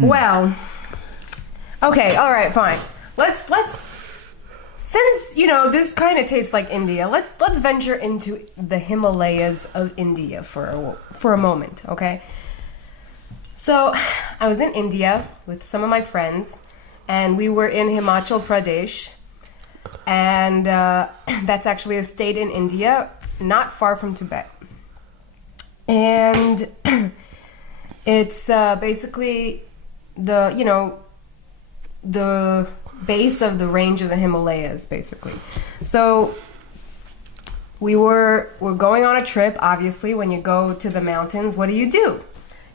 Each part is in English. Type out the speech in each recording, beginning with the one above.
Well, okay, all right, fine. Let's since this kind of tastes like India, let's venture into the Himalayas of India for a moment, okay? So, I was in India with some of my friends, and we were in Himachal Pradesh, and that's actually a state in India, not far from Tibet. And it's basically the base of the range of the Himalayas, basically. So we're going on a trip. Obviously, when you go to the mountains, what do?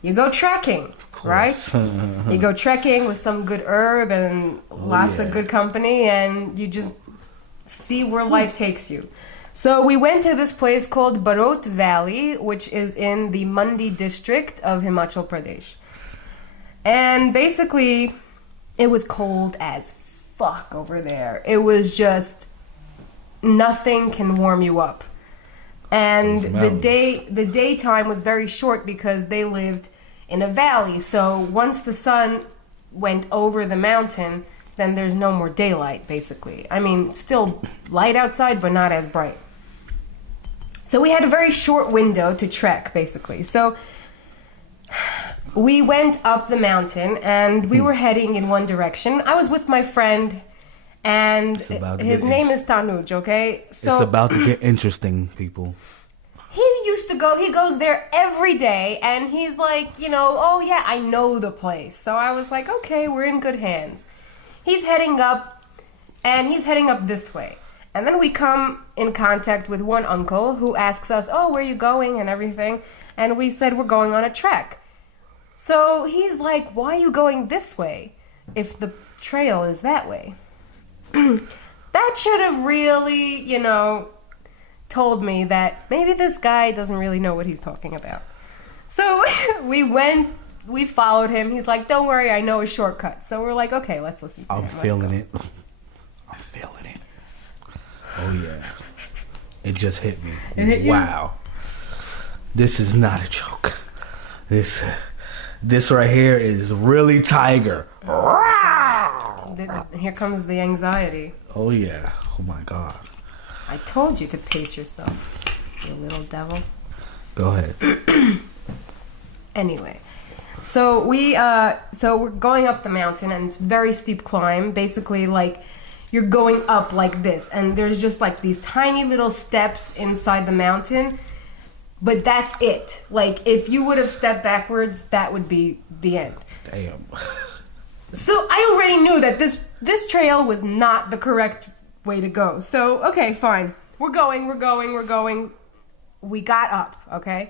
You go trekking, right? You go trekking with some good herb and lots of good company, and you just see where life takes you. So we went to this place called Barot Valley, which is in the Mandi district of Himachal Pradesh. And basically, it was cold as fuck over there. It was just, nothing can warm you up. And the daytime was very short because they lived in a valley. So once the sun went over the mountain, then there's no more daylight, basically. I mean, still light outside, but not as bright. So we had a very short window to trek, basically. So we went up the mountain, and we were heading in one direction. I was with my friend, and his name is Tanuj, okay? So it's about to get interesting, people. He goes there every day, and he's like, oh yeah, I know the place. So I was like, okay, we're in good hands. He's heading up, and he's heading up this way. And then we come in contact with one uncle who asks us, oh, where are you going and everything? And we said we're going on a trek. So he's like, why are you going this way if the trail is that way? That should have really, told me that maybe this guy doesn't really know what he's talking about. So we followed him. He's like, don't worry, I know a shortcut. So we're like, okay, let's listen to him. I'm feeling it. Oh, yeah. It just hit me. It hit you? Wow. This is not a joke. This right here is really tiger. Here comes the anxiety. Oh, yeah. Oh, my God. I told you to pace yourself, you little devil. Go ahead. Anyway, so we're going up the mountain, and it's a very steep climb. Basically, like, you're going up like this, and there's just like these tiny little steps inside the mountain, but that's it. Like, if you would have stepped backwards, that would be the end. Damn. So I already knew that this trail was not the correct way to go. So, okay, fine. We're going. We got up, okay?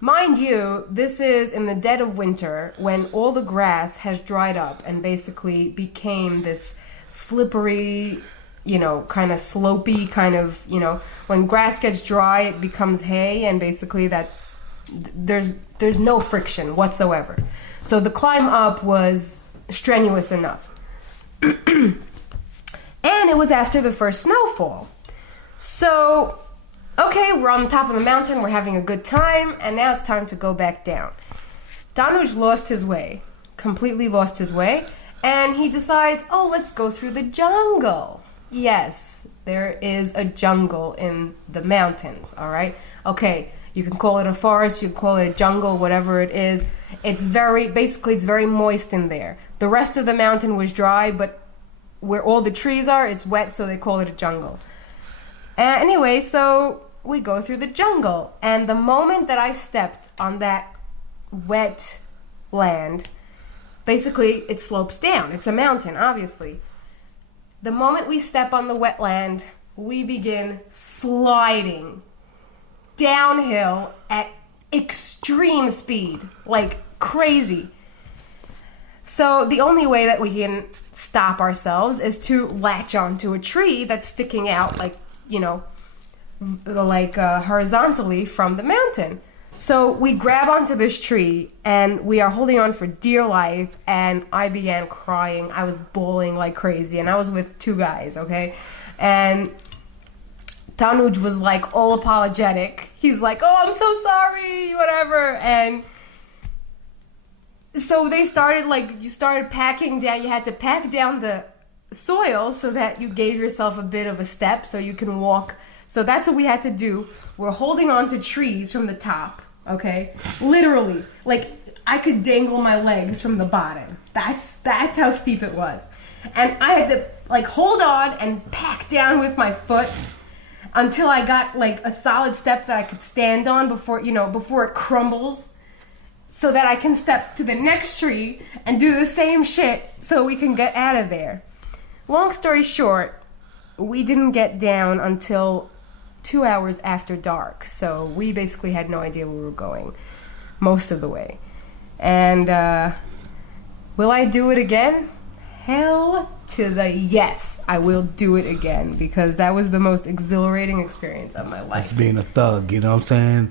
Mind you, this is in the dead of winter when all the grass has dried up and basically became this slippery, kind of slopey kind of, when grass gets dry, it becomes hay, and basically there's no friction whatsoever. So the climb up was strenuous enough. And it was after the first snowfall. So, okay, we're on the top of the mountain, we're having a good time, and now it's time to go back down. Danuj lost his way, completely lost his way, and he decides, oh, let's go through the jungle. Yes, there is a jungle in the mountains, all right? Okay, you can call it a forest, you can call it a jungle, whatever it is. It's very moist in there. The rest of the mountain was dry, but where all the trees are, it's wet, so they call it a jungle. Anyway, so we go through the jungle, and the moment that I stepped on that wet land, basically it slopes down. It's a mountain, obviously. The moment we step on the wet land, we begin sliding downhill at extreme speed, like crazy. So the only way that we can stop ourselves is to latch onto a tree that's sticking out horizontally from the mountain. So we grab onto this tree, and we are holding on for dear life, and I began crying. I was bawling like crazy, and I was with two guys, okay? And Tanuj was like all apologetic. He's like, oh, I'm so sorry, whatever. And so they started, like, you started packing down. You had to pack down the soil so that you gave yourself a bit of a step so you can walk. So that's what we had to do. We're holding on to trees from the top, okay? Literally. Like, I could dangle my legs from the bottom. That's how steep it was. And I had to, like, hold on and pack down with my foot until I got, like, a solid step that I could stand on before it crumbles, so that I can step to the next tree and do the same shit so we can get out of there. Long story short, we didn't get down until 2 hours after dark, so we basically had no idea where we were going most of the way. And will I do it again? Hell to the yes, I will do it again, because that was the most exhilarating experience of my life. That's being a thug, you know what I'm saying?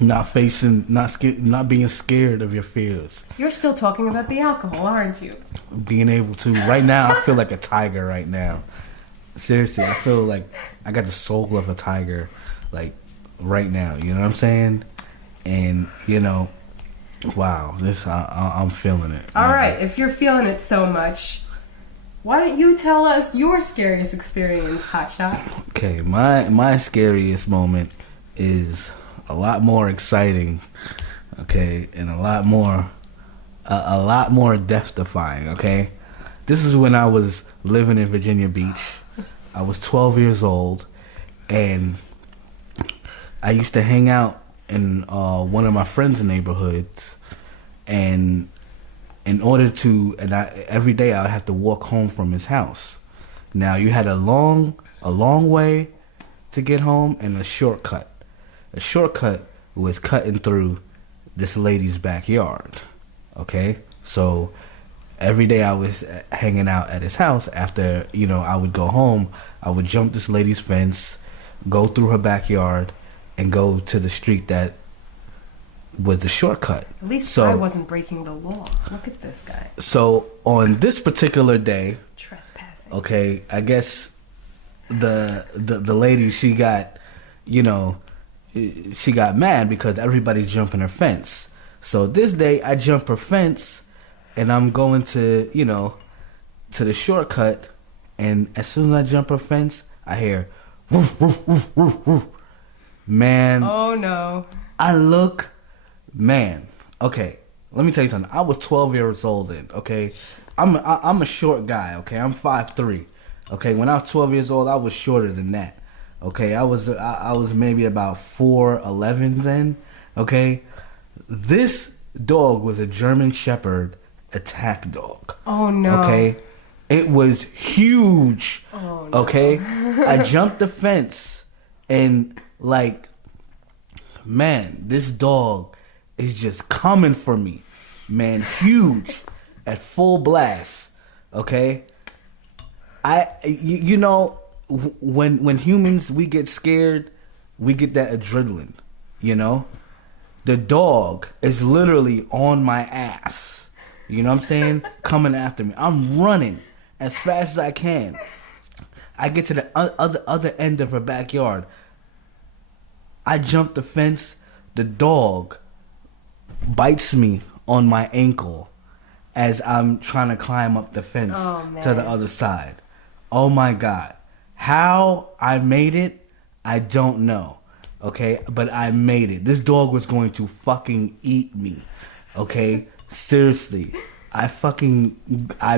Not being scared of your fears. You're still talking about the alcohol, aren't you? Being able to, right now, I feel like a tiger right now. Seriously, I feel like I got the soul of a tiger, like, right now, you know what I'm saying? And, you know, wow, I'm feeling it. All right, if you're feeling it so much, why don't you tell us your scariest experience, Hotshot? Okay, my scariest moment is a lot more exciting, okay, and a lot more death-defying, okay? This is when I was living in Virginia Beach. I was 12 years old, and I used to hang out in one of my friends' neighborhoods, and every day I would have to walk home from his house. Now, you had a long way to get home and a shortcut. A shortcut was cutting through this lady's backyard, okay? So every day I was hanging out at his house. After, I would go home, I would jump this lady's fence, go through her backyard, and go to the street that was the shortcut. At least I wasn't breaking the law. Look at this guy. So on this particular day, trespassing. Okay, I guess the lady, she got mad because everybody jumping her fence. So this day I jump her fence, and I'm going to to the shortcut, and as soon as I jump her fence, I hear woof woof woof woof woof. Man. Oh no. Okay, let me tell you something. I was 12 years old then, okay? I'm a short guy, okay? I'm 5'3". Okay, when I was 12 years old, I was shorter than that. Okay, I was maybe about 4'11" then, okay? This dog was a German Shepherd attack dog. Oh no. Okay? It was huge. Oh no. Okay? I jumped the fence, and man, this dog is just coming for me, man, huge, at full blast. Okay, when humans, we get scared, we get that adrenaline. The dog is literally on my ass. You know what I'm saying? Coming after me. I'm running as fast as I can. I get to the other end of her backyard. I jump the fence. The dog bites me on my ankle as I'm trying to climb up the fence to the other side. Oh my God. How I made it, I don't know. Okay? But I made it. This dog was going to fucking eat me. Okay? Seriously. I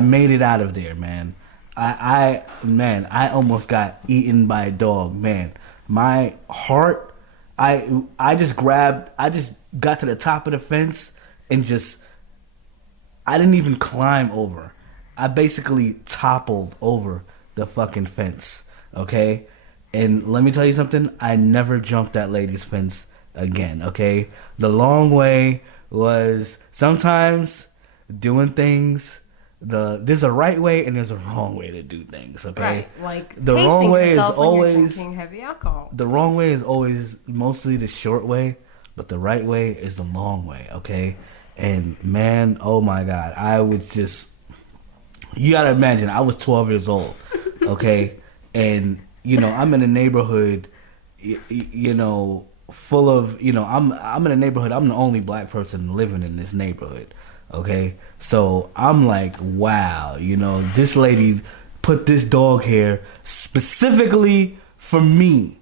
made it out of there, man. I almost got eaten by a dog, man. My heart, I just got to the top of the fence and I didn't even climb over. I basically toppled over the fucking fence, okay? And let me tell you something, I never jumped that lady's fence again, okay? The long way was sometimes doing things, there's a right way and there's a wrong way to do things, okay? Right, like the wrong way is always always drinking heavy alcohol. The wrong way is always mostly the short way, but the right way is the long way, okay? And man, oh my God, I was just, you gotta imagine, I was 12 years old, okay? And I'm in a neighborhood, full of, you know, I'm in a neighborhood. I'm the only black person living in this neighborhood. Okay, so I'm like, wow, you know, this lady put this dog here specifically for me,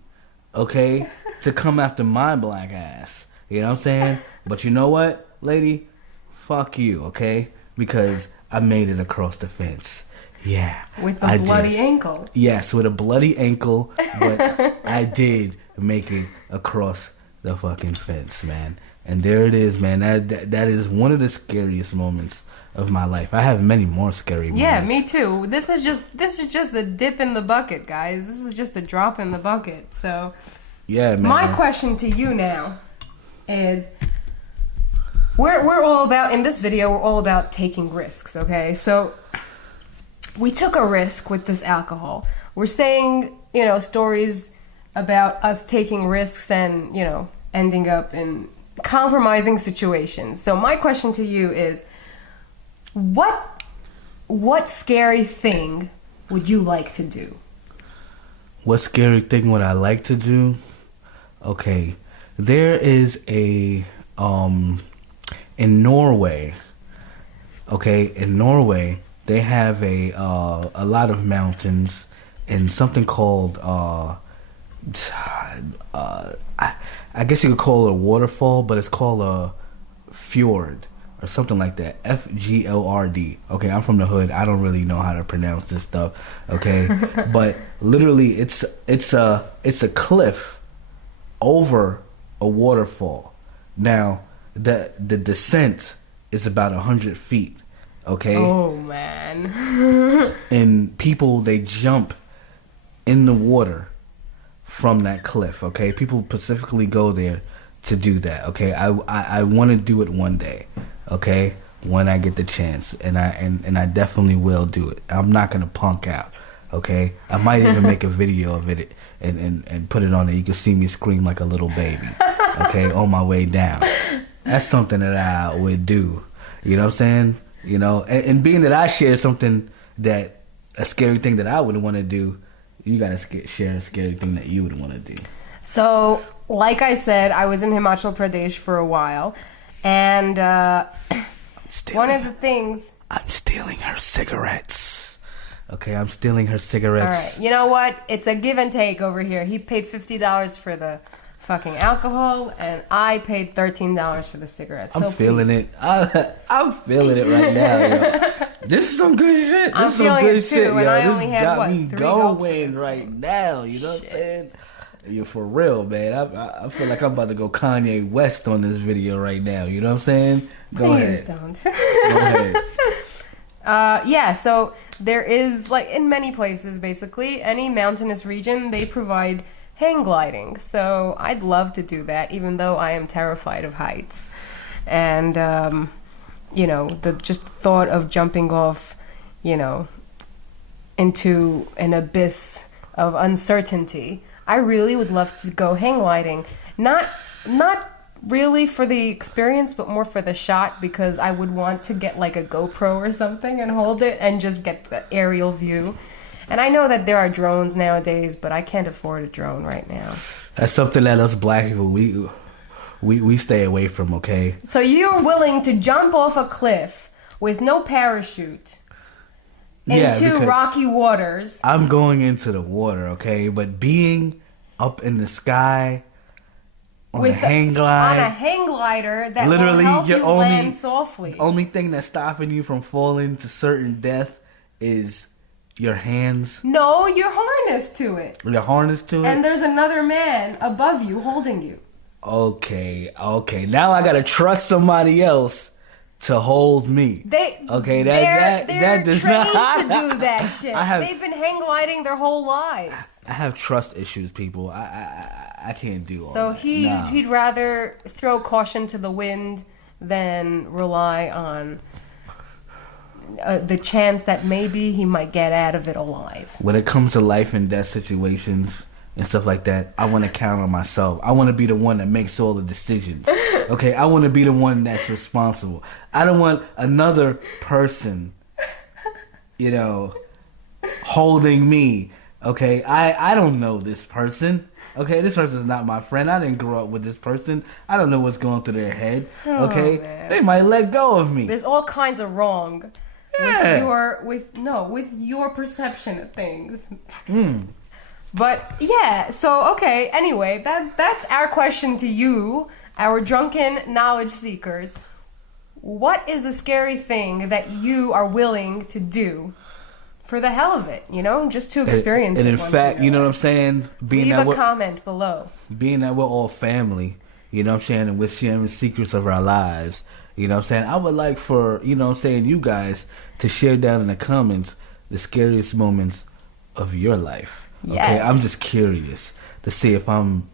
okay, to come after my black ass. You know what I'm saying? But you know what, lady? Fuck you, okay? Because I made it across the fence. Yeah. With a bloody ankle. Yes, with a bloody ankle, but I did make it across the fucking fence, man. And there it is, man. That is one of the scariest moments of my life. I have many more scary moments. Yeah, me too. This is just a dip in the bucket, guys. This is just a drop in the bucket. So, yeah, man. My question to you now is, we're all about, in this video, we're all about taking risks, okay? So we took a risk with this alcohol. We're saying, you know, stories about us taking risks and, you know, ending up in compromising situations. So my question to you is, what scary thing would you like to do? What scary thing would I like to do? Okay, there is a in Norway. Okay, in Norway they have a lot of mountains and something called I guess you could call it a waterfall, but it's called a fjord or something like that. FGLRD. Okay, I'm from the hood. I don't really know how to pronounce this stuff. Okay, but literally, it's a cliff over a waterfall. Now, the descent is about 100 feet. Okay. Oh man. And people, they jump in the water from that cliff. Okay, people specifically go there to do that. Okay, I want to do it one day. Okay, when I get the chance, and I definitely will do it. I'm not gonna punk out. Okay, I might even make a video of it and put it on there. You can see me scream like a little baby. Okay, on my way down. That's something that I would do. You know what I'm saying? You know, and being that I share something that a scary thing that I would want to do, you gotta share a scary thing that you would want to do. So, like I said, I was in Himachal Pradesh for a while, and one of the things... I'm stealing her cigarettes. Okay, I'm stealing her cigarettes. All right, you know what? It's a give and take over here. He paid $50 for the fucking alcohol, and I paid $13 for the cigarettes. I'm feeling it. I'm feeling it right now, yo. This is some good shit. This is some good shit, yo. This got me going right now. You know what I'm saying? You're for real, man. I feel like I'm about to go Kanye West on this video right now. You know what I'm saying? Go ahead. Go ahead. Yeah, so there is, like, in many places, basically, any mountainous region, they provide hang gliding. So I'd love to do that, even though I am terrified of heights. And, you know, the just thought of jumping off, you know, into an abyss of uncertainty. I really would love to go hang gliding. Not really for the experience, but more for the shot, because I would want to get like a GoPro or something and hold it and just get the aerial view. And I know that there are drones nowadays, but I can't afford a drone right now. That's something that us black people, we stay away from, okay? So you're willing to jump off a cliff with no parachute into rocky waters. I'm going into the water, okay? But being up in the sky on a hang glider that literally will help you land softly. The only thing that's stopping you from falling to certain death is your hands. No, you're harnessed to it. You're harnessed to it? And there's another man above you holding you. Okay. Now I gotta trust somebody else to hold me. They're that does trained not to do that shit. They've been hang gliding their whole lives. I have trust issues, people. I can't do all so that. He'd rather throw caution to the wind than rely on the chance that maybe he might get out of it alive. When it comes to life and death situations and stuff like that, I want to count on myself. I want to be the one that makes all the decisions. Okay, I want to be the one that's responsible. I don't want another person, you know, holding me. Okay, I don't know this person. Okay, this person's not my friend. I didn't grow up with this person. I don't know what's going through their head. Okay, man. they might let go of me. There's all kinds of wrong Yeah. with your perception of things. But yeah, so okay, anyway, that's our question to you, our drunken knowledge seekers. What is a scary thing that you are willing to do for the hell of it, just to experience and it? in fact, you know what I'm saying? Leave a comment below. Being that we're all family, you know what I'm saying, and we're sharing secrets of our lives, you know what I'm saying? I would like for, you know what I'm saying, you guys to share down in the comments the scariest moments of your life. Okay, Yes. I'm just curious to see if I'm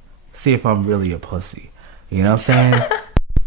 really a pussy. You know what I'm saying?